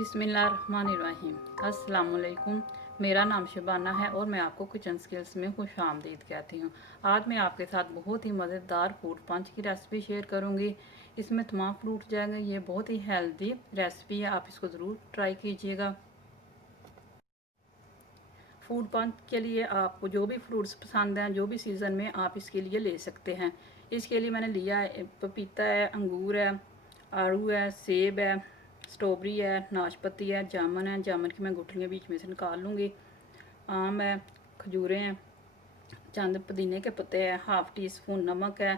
बिस्मिल्लाहिर्रहमानिर्रहीम। अस्सलाम वालेकुम। मेरा नाम शबाना है और मैं आपको किचन स्किल्स में खुशामदीद कहती हूँ। आज मैं आपके साथ बहुत ही मज़ेदार फ्रूट पंच की रेसिपी शेयर करूँगी। इसमें तमाम फ्रूट जाएंगे। ये बहुत ही हेल्दी रेसिपी है, आप इसको ज़रूर ट्राई कीजिएगा। फ्रूट पंच के लिए आपको जो भी फ्रूट्स पसंद हैं, जो भी सीज़न में, आप इसके लिए ले सकते हैं। इसके लिए मैंने लिया है पपीता है, अंगूर है, आड़ू है, सेब है, स्ट्रॉबेरी है, नाशपाती है, जामुन है। जामुन की मैं गुठलियाँ बीच में से निकाल लूँगी। आम है, खजूरें हैं, चंद पुदीने के पत्ते हैं, हाफ़ टी स्पून नमक है,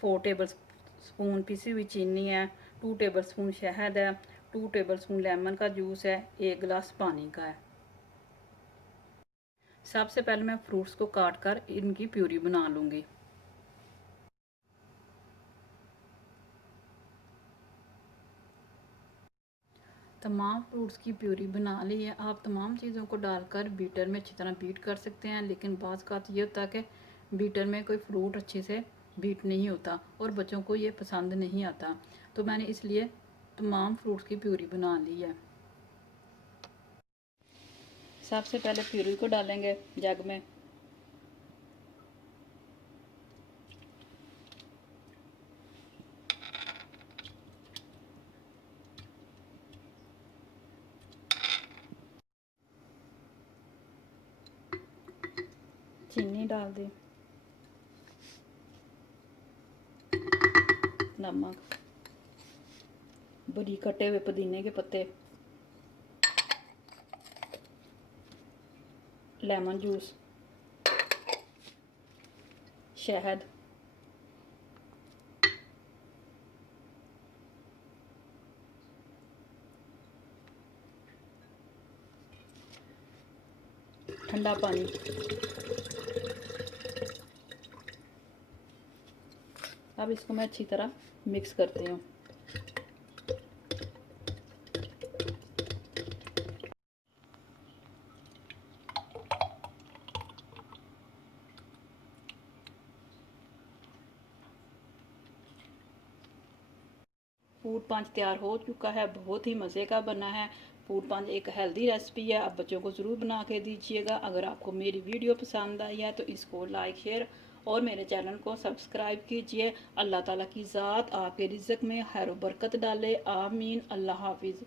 4 टेबल स्पून पिसी हुई चीनी है, 2 टेबल स्पून शहद है, 2 टेबल स्पून लेमन का जूस है, 1 गिलास पानी का है। सबसे पहले मैं फ्रूट्स को काट कर इनकी प्यूरी बना लूँगी। तमाम फ्रूट्स की प्यूरी बना ली है। आप तमाम चीज़ों को डालकर बीटर में अच्छी तरह बीट कर सकते हैं, लेकिन बाज़ औक़ात ये होता है कि बीटर में कोई फ्रूट अच्छे से बीट नहीं होता और बच्चों को ये पसंद नहीं आता, तो मैंने इसलिए तमाम फ्रूट्स की प्यूरी बना ली है। सबसे पहले प्यूरी को डालेंगे जग में। चीनी डाल दें, नमक, बारीक कटे हुए पुदीने के पत्ते, लेमन जूस, शहद, ठंडा पानी। अब इसको मैं अच्छी तरह मिक्स करती हूँ। फ्रूट पंच तैयार हो चुका है, बहुत ही मज़े का बना है। फ्रूट पंच एक हेल्दी रेसिपी है, आप बच्चों को ज़रूर बना के दीजिएगा। अगर आपको मेरी वीडियो पसंद आई है तो इसको लाइक, शेयर और मेरे चैनल को सब्सक्राइब कीजिए। अल्लाह ताला की ज़ात आपके रिज़्क़ में खैर व बरकत डाले, आमीन। अल्लाह हाफिज़।